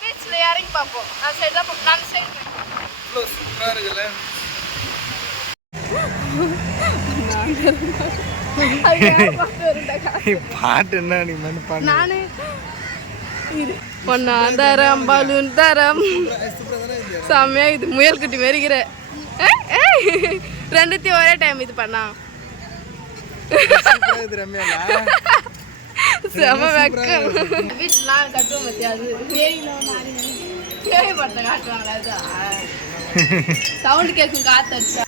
பீச்சில் இறங்கி பார்ப்போம். அந்த சைடு தான் இவ்வளோ சூப்பராக இருக்குல்ல? பாட்டு என்ன நீ நானு. தரம் பலூன் தரம். செம்மையா இது முயல் குட்டி மெரிக்கிற ரெண்டுத்தையும் ஒரே டைம் இது பண்ணா. செம வெக்கம். வீட்டுலாம் கட்டுவோம் பத்தியா? அது காட்டுவாங்களா அது சவுண்ட் கேட்கும் காத்து அடிச்சா.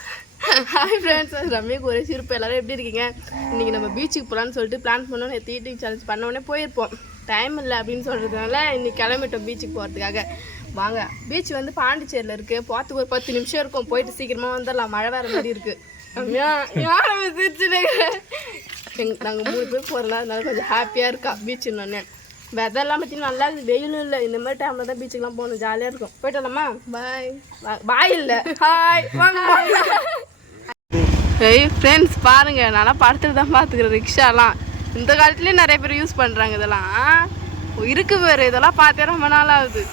ஹாய் ஃப்ரெண்ட்ஸ் ரம்யாக்கு ஒரே சிரிப்பு. எல்லாரும் எப்படி இருக்கீங்க? இன்னைக்கு நம்ம பீச்சுக்கு போகலான்னு சொல்லிட்டு பிளான் பண்ணோம் நேற்று ஈட்டிங் சேலஞ்ச் பண்ண உடனே போயிருப்போம். டைம் இல்லை அப்படின்னு சொல்கிறதுனால இன்னைக்கு கிளம்பிட்டோம் பீச்சுக்கு போகிறதுக்காக வாங்க பீச் வந்து பாண்டிச்சேரியில் இருக்குது பார்த்துக்கு ஒரு பத்து நிமிஷம் இருக்கும். போயிட்டு சீக்கிரமாக வந்துடலாம். மழை வர மாதிரி இருக்குது ரம்யா யாரும் சிரிச்சுன்னு எங் நாங்கள் மூணு பேர் போகிறோம்ல அதனால கொஞ்சம் ஹாப்பியாக இருக்கா பீச்சுன்னு வெதர்லாம் பார்த்தீங்கன்னா நல்லா இருக்குது வெயிலும் இல்லை இந்த மாதிரி டைமில் தான் பீச்சுக்கெலாம் போகணும் ஜாலியாக இருக்கும். போயிட்டு வரலாமா? பாய் பாய் இல்லை. ஹாய் வாங்க ஏய் ஃப்ரெண்ட்ஸ் பாருங்க நல்லா படத்தில் தான் பார்த்துக்கிறேன் ரிக்ஷாலாம். இந்த காலத்துலேயும் நிறைய பேர் யூஸ் பண்ணுறாங்க இதெல்லாம். இருக்கு வேறு இதெல்லாம் பார்த்தே ரொம்ப நாள் ஆகுது.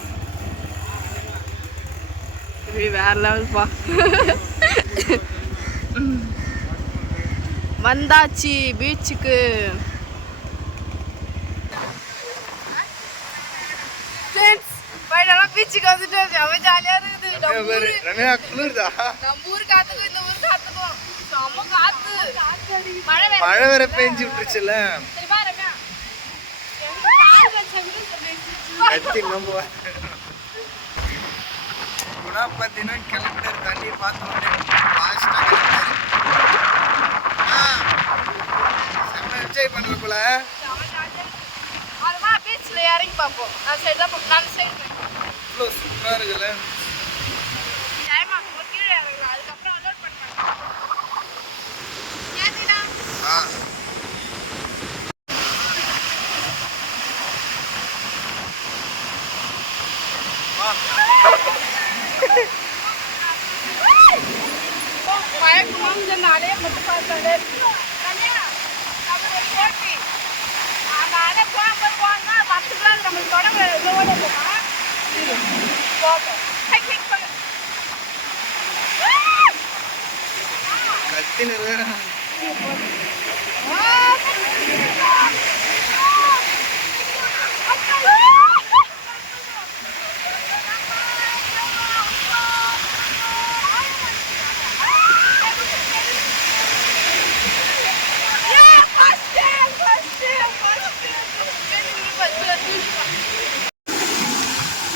வேற லெவல்ப்பா வந்தாச்சு பீச்சுக்கு. பீச்சுக்கு வந்துட்டு செம்ம ஜாலியாக இருக்குது. நம்ம நம்ம ஊர் காத்துக்கும் இந்த ஊர் காத்துக்கும். செம்ம காத்து. மழை வேற பெஞ்சு நம்ம குணா பார்த்தீங்கன்னா கிளம்பிட்டு தண்ணியை பார்த்து ஃபாஸ்ட்டாக கிளம்பிட்டாரு செம்ம அப்புறமா பீச்சில் இறங்கி பார்ப்போம். அந்த சைடு தான் அந்த சைடு இவ்வளோ சூப்பராக இருக்குல்ல. ஆ. இந்த நாளே மட்டும் பார்த்தாலே ரம்யா, நம்ம ஒரு போட்டி. கத்தினர் அணை போகும்போது போனா பத்து கிலோ நம்மளுக்கு தொடங்க இதோட போமா போட்டோம் ஹை, ஹை, பண்ணு. கத்தின்னு இருக்கிறேன்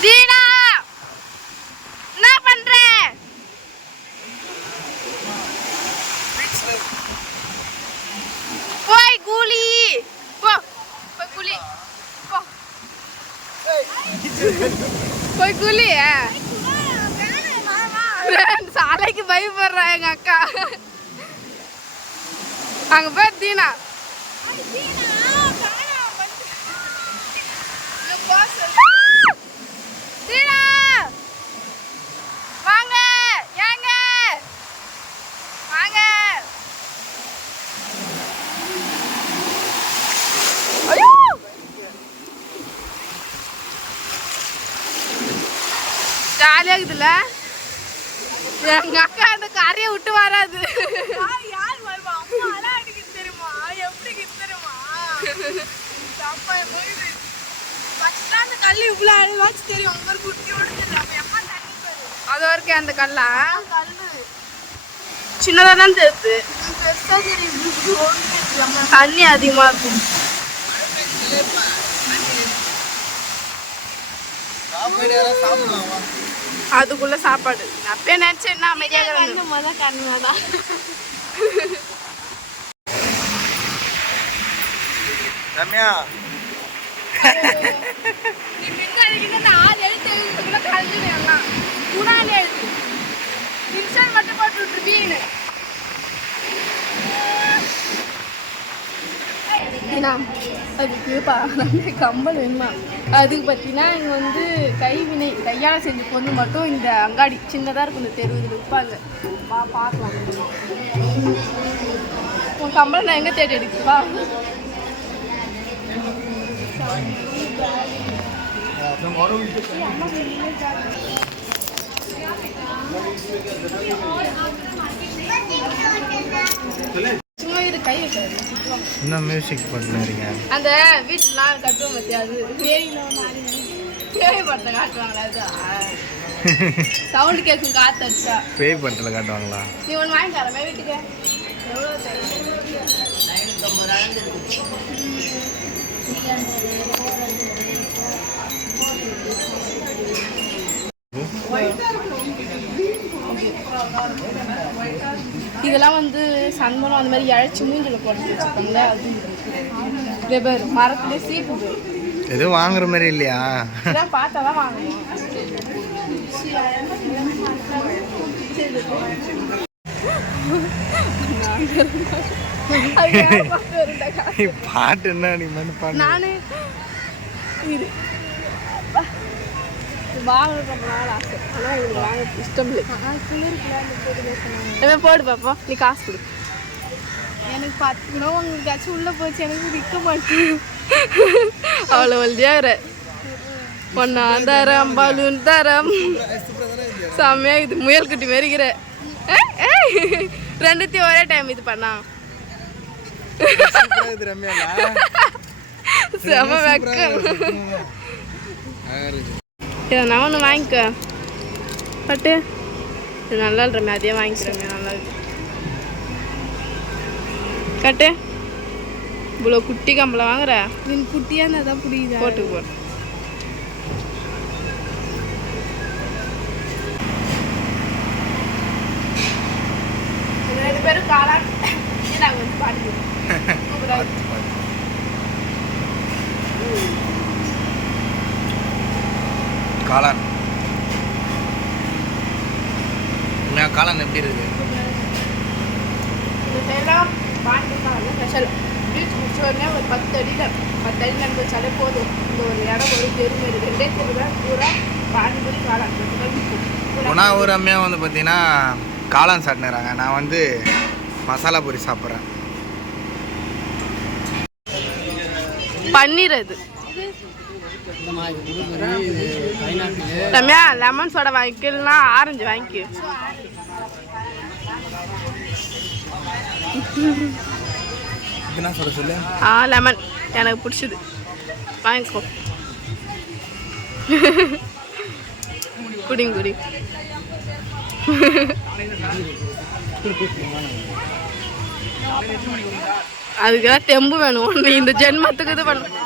தீனா என்ன பண்ற பீச்சில் போய் கூலி போ போய் கூலி போ சாலைக்கு பயப்படுறா எங்க அக்கா. அங்க பேர் தீனா. தீனா வாங்க ஏங்க வாங்க ஐயோ ஜாலியாக இருக்குதுல்ல எங்க அக்கா அந்த கரையை விட்டு வராது யார் வருவா அம்மா அழ அடிக்குது தெரியுமா எப்படி இருக்குது தெரியுமா அப்பா முடியுது ஃபர்ஸ்ட் அந்த கல் அழுவாச்சு தெரியும். உங்க ஒரு குட்டி ஓடுது அம்மா தண்ணி பாரு அது வரைக்கும் அந்த கல்லா. கல்லு. சின்னதாக தான் தெரியுது தண்ணி அதிகமாக இருக்கும். அதுக்குள்ள சாப்பாடு. அப்பயே நினைச்சேன் என்ன அமைதியாக முத கண்ணு தான் ரம்யா. நீ பின்னாடி எழுத்து எழுத்துக்குள்ள கலந்துடு எல்லாம் எழுத்து. நிமிஷம் மட்டும் போட்டு விட்டுருப்பீன்னு அதுக்கு பா நம்ம கம்பல் வேணுமா? அதுக்கு பார்த்தீங்கன்னா இங்கே வந்து கைவினை கையால் செஞ்ச பொண்ணு மட்டும் இந்த அங்காடி சின்னதாக இருக்கும் இந்த தெருவில் விற்பாங்க வா பார்க்கலாம். உன் கம்பளை நான் எங்கே தேடி எடுக்குவா என்ன மியூசிக் பண்ணுறீங்க? அந்த வீட்டுலாம் கட்டுவோம் பத்தியா அது பேய் படத்தை காட்டுவாங்களா சவுண்ட் கேட்கும் காத்து அடிச்சா. பேய் படத்தில் காட்டுவாங்களா? நீ ஒன்று வாங்கி தரமே வீட்டுக்கு. எவ்வளோ இதெல்லாம் வந்து சந்தனம் அந்த மாதிரி இழைச்சி மூஞ்சில் போட்டு வச்சுருப்பாங்களே அது இதே பேர் மரத்துலேயே சீப்பு எதுவும் வாங்குற மாதிரி இல்லையா? இதெல்லாம் பார்த்தா தான் வாங்கணும். பாட்டு என்ன நீ மாதிரி பாட்டு நானு. வாங்கணும் ரொம்ப நாள் ஆசை ஆனால் எனக்கு வாங்க இஷ்டம் இல்லை போடு பாப்போம் நீ காசு கொடு எனக்கு பத்து கிலோ உங்களுக்கு உள்ள போச்சு எனக்கு விற்க மாட்டேன் அவ்வளோ வழியா வர ஒன்னா தரம் பலூன் தரம் செம்மையா இது முயல் குட்டி மாரிக்கிற ரெண்டுத்தையும் ஒரே டைம் இது பண்ணா செம வெக்கம் நான் ஒன்று வாங்கிக்க. பட்டு. இது நல்லா இல்லைமே அதே வாங்கிக்கிறேமே நல்லா இருக்கு கட்டு. இவ்வளோ குட்டி கம்பளம் வாங்குற? எனக்கு குட்டியாக இருந்தால் தான் புரியுது? போட்டு போட்டு ரெண்டு பேரும் காலா நாங்கள் வந்து பாட்டு காளான். உண்மையா காளான் எப்படி இருக்கு? ஸ்பெஷல். பீச் முடிச்ச உடனே ஒரு பத்து அடியில் பத்து அடி நடந்து வச்சாலே போதும். இந்த ஒரு இடம் ஒரு தெரு மாரி ரெண்டே தெரு தான். பூரா பானிபூரி காளான். ரெண்டு தான் விக்கும். குணா ஊர் அம்மையாக வந்து பார்த்தீங்கன்னா காளான் சாப்பிட்னுறாங்க நான் வந்து மசாலா பூரி சாப்பிட்றேன். பன்னீர் அது. ரம்யா லெமன் சோடா வாங்கிக்கலனா ஆரஞ்சு சொல்லு? ஆ லெமன் எனக்கு பிடிச்சது. வாங்கிக்கோ. குடிங்க குடி அதுக்கெல்லாம் தெம்பு வேணும். இந்த ஜென்மத்துக்கு இது பண்ண நான் ஓப்பன் பண்ணுவோங்கண்ணா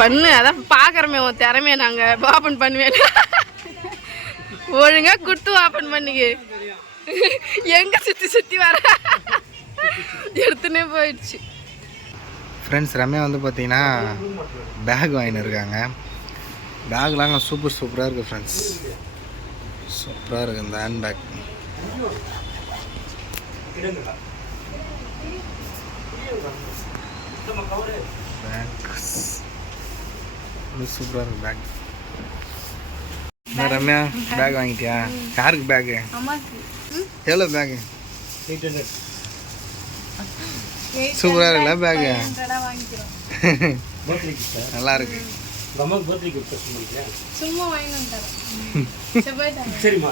பண்ணு அதான் பார்க்குறமே உன் திறமைய நாங்கள் ஓப்பன் பண்ணுவேன் ஒழுங்கா கொடுத்து ஓப்பன் பண்ணிக்கு. எங்க சுற்றி சுற்றி வர? எடுத்துனே போயிடுச்சு. ஃப்ரெண்ட்ஸ் ரம்யா வந்து பார்த்தீங்கன்னா பேக் வாங்கின்னு இருக்காங்க. பேக்லாம் சூப்பர் சூப்பராக இருக்குது ஃப்ரெண்ட்ஸ் சூப்பராக இருக்குது இந்த ஹேண்ட் பேக் சூப்பராக இருக்கு பேக் என்ன ரம்யா பேக் வாங்கிட்டியா? யாருக்கு பேக்கு எவ்வளோ பேக்கு சூப்பராக இருக்குல்ல பேக்கு நல்லா இருக்கு சும்மா வாங்கிட்டு சரிம்மா.